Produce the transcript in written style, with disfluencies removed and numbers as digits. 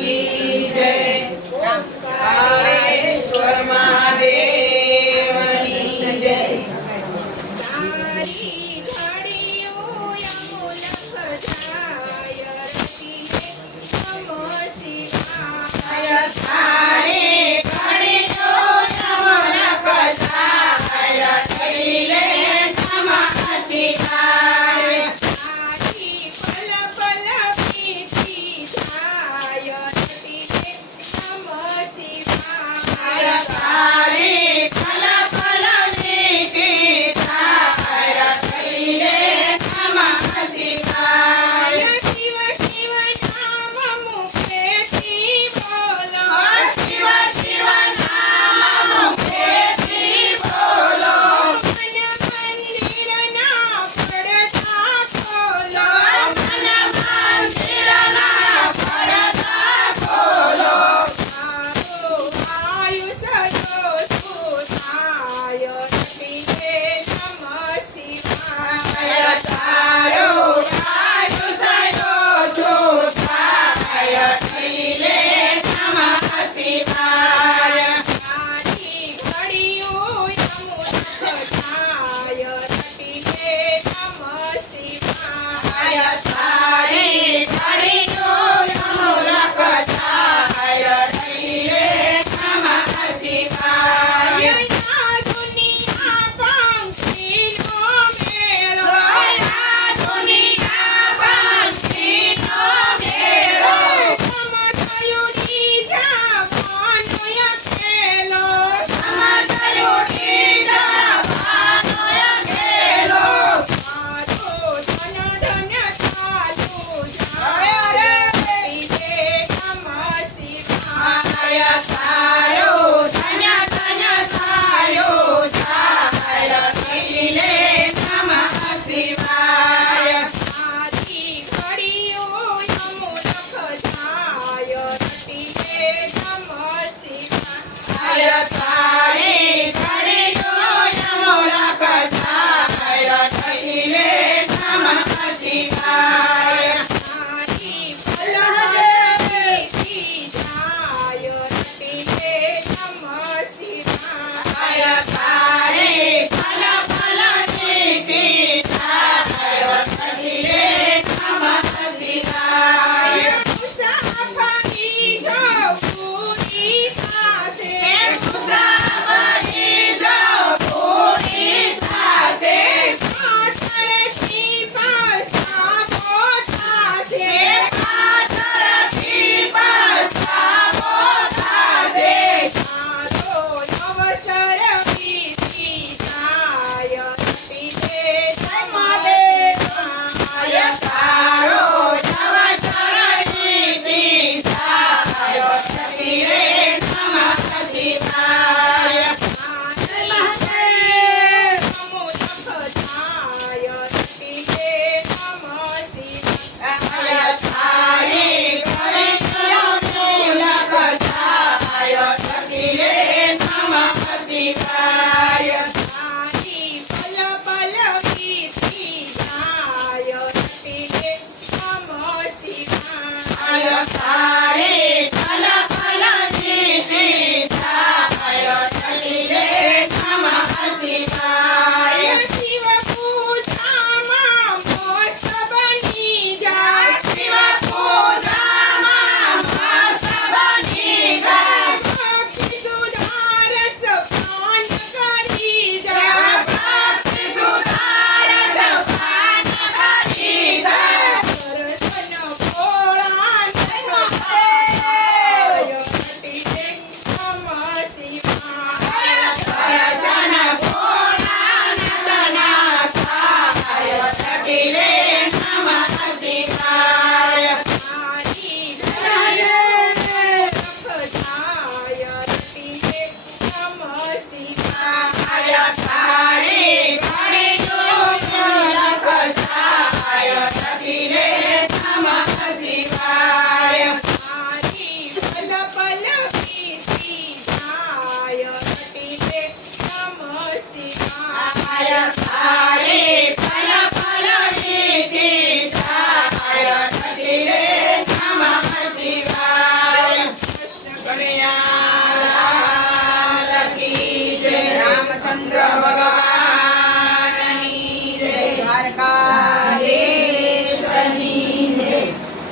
કી જય ઓમકારેશ્વર મહાદેવની જય તારી ઘડીઓ અમોલક જાય રતિએ નમો શિવાય તારી ઘડીઓ અમોલક જાય રતિએ નમઃ શિવાય તારી પલ પલ વીતી જાય રતિએ નમો શિવાય તારી પલ પલ વીતી જાય રતિએ નમઃ શિવાય શિવ શિવ નામ મુખેથી બોલો શિવ શિવ નામ મુખેથી બોલો મન મંદિરના પડદા ખોલો મન મંદિરના પડદા ખોલો આયુષ સુધાય રતિએ નમઃ શિવાય તારું આયુષ્યો સુધાય રતિએ નમઃ શિવાય તારી ઘડીઓ અમોલક જાય રતિએ નમઃ શિવાય તારી ઘડીઓ અમોલક જાય રતિએ નમઃ શિવાય દુનિયા પંખીનો મેળો દુનિયા પંખીનો મેળો સમતયુડી જવાનો અકેલો સમતયુડી જવાનો અકેલો મારો ધન ધન ચાલુ જાય રતિએ નમઃ શિવાય તારું ધન્ય ધન્ય સાયું જાય રતિએ નમઃ શિવાય તારી ઘડીઓ અમોલક જાય રતિએ નમઃ શિવાય તારી ઘડીઓ અમોલક જાય રતિએ નમઃ શિવાય તારી પલહરેથી જાય રતિએ નમઃ શિવાય તારી પલ પલ નીતિ જાય રતિએ નમઃ શિવાય મુસાફરી જો પૂરી થશે મુસાફરી જો પૂરી થશે પાછળથી પસ્તાવો થશે પાછળથી રામચંદ્ર ભગવાનની જય દ્વારકા